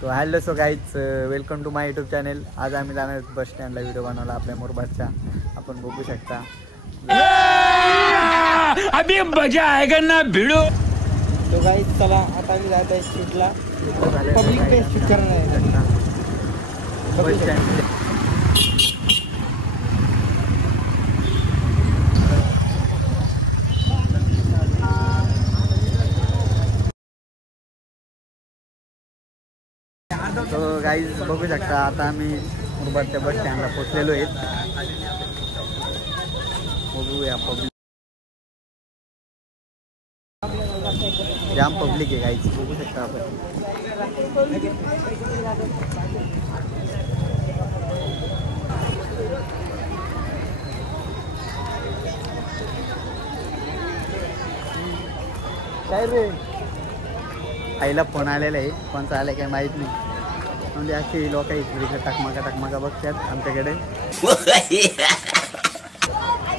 तो hello so guys, welcome to my YouTube channel. आज आम्ही जाणार बस स्टँडला व्हिडिओ बनवला आपल्या मुरबादचा. आपण बघू शकता. अभी मजा आएगा ना भिडो. तो गाईज चला आता आम्ही जात आहे शूटला. पब्लिक पे शूट करणार आहे बस स्टँड. तो गाईज बघू शकता आता आम्ही मुरबादच्या बस स्टँडला पोहोचलेलो आहेत. बघूया पब्लिक, जाम पब्लिक आहे गाईज, बघू शकता आपण. काय रे, आईला फोन आलेला आहे, कोणता आला काय माहित नाही. म्हणजे अशी लोक इकडे टकमाका बघतात आमच्याकडे.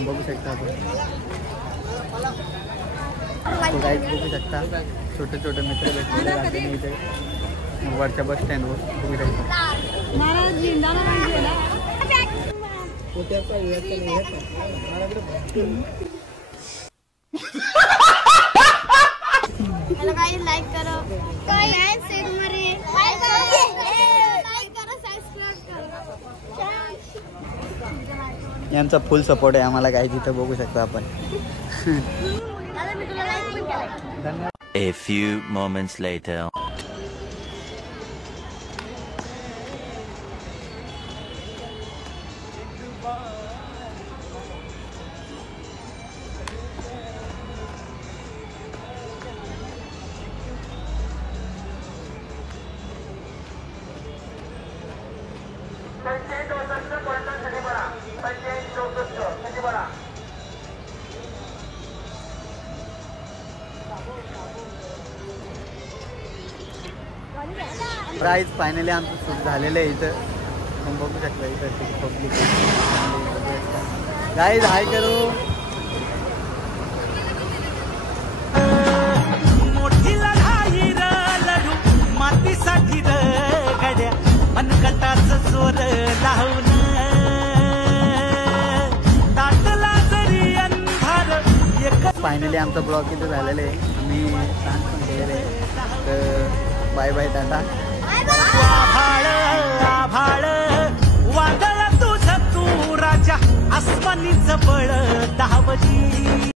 बघू शकता आपण. गाईज बघू शकता छोटे छोटे मित्र भेटलेले इथे वरच्या बस स्टँडवर. बघू शकता. लाइक करो, यांचा फुल सपोर्ट आहे आम्हाला काही तिथं बघू शकता आपण. A few moments later. Prize finally आमचं शूट झालेलं आहे इथं. आपण बघू शकता इथं पब्लिक. गाईज हाय करू. मोठी लढाई र लढू मातीसाठी र गड्या मनकटाचं जोर लावून ताटला जरी अंधार एक. फायनली आमचा ब्लॉग इथं झालेला आहे. आम्ही डान्स पण केलेले आहे. तर बाय बाय, टाटा. आभाळ आभाळ वादळ तुझं तू राजा आसमानीच बळ धावजी.